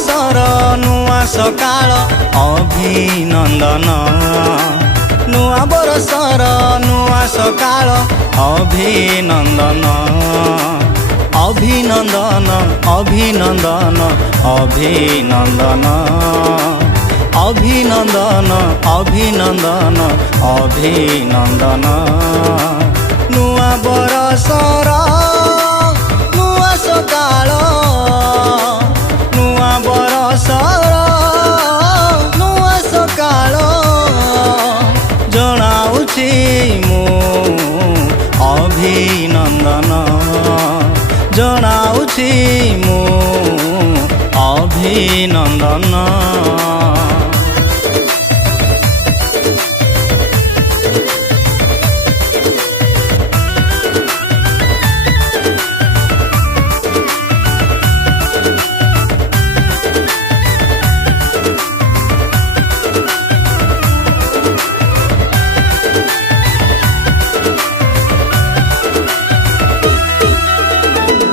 बरसर नुआ सकाळ अभिनंदन नुआ बरसर नुआ सकाळ अभिनंदन अभिनंदन अभिनंदन अभिनंदन अभिनंदन अभिनंदन अभिनंदन नुआ बरसर नुआ सकाळ नुआ बरसर नुआ सकाळ जणाउछि मु अभिनंदन जणाउछि मु अभिनंदन।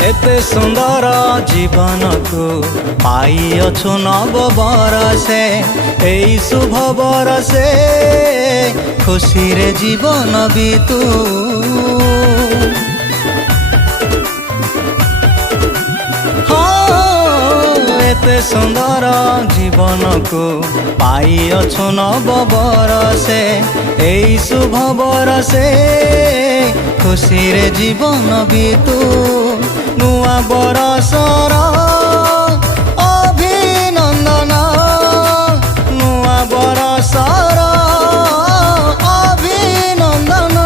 एते सुंदर जीवन को पाइअछु नव बरसे एई शुभ बरसे खुशी रे जीवन बीतू एते सुंदर जीवन को पाइअछु नव बरसे एई शुभ बरसे खुशी रे जीवन बीतू नुआ बरसर अभिनंदन नुआ बरसर अभिनंदन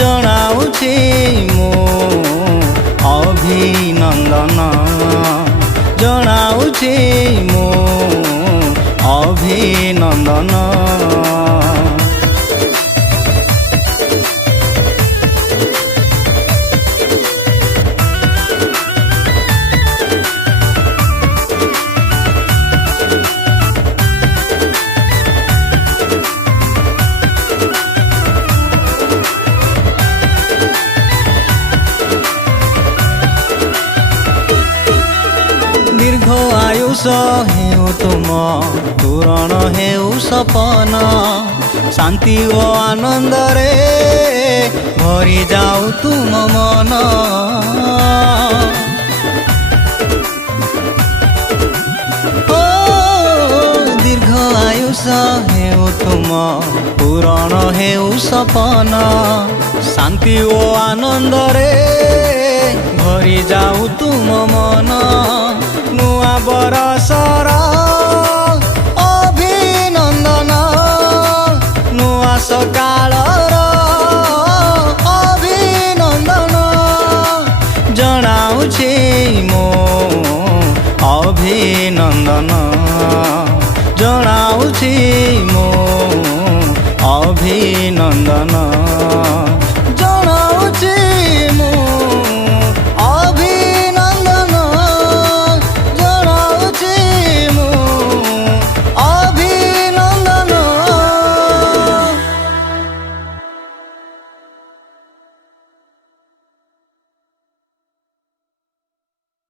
जणाउछि मु अभिनंदन जणाउछि मु अभिनंदन। दीर्घ आयुष हेउ तुम पूरण हेउ सपन शांति ओ आनंद रे भरी जाऊ तुम मन दीर्घ आयुष हेउ तुम पूरण हेउ सपन शांति ओ आनंद रे भरी जाऊ तुम मन नुआ बरसर अभिनंदन नुआ सकाळर अभिनंदन जणाउछि मु अभिनंदन जणाउछि मु अभिनंदन।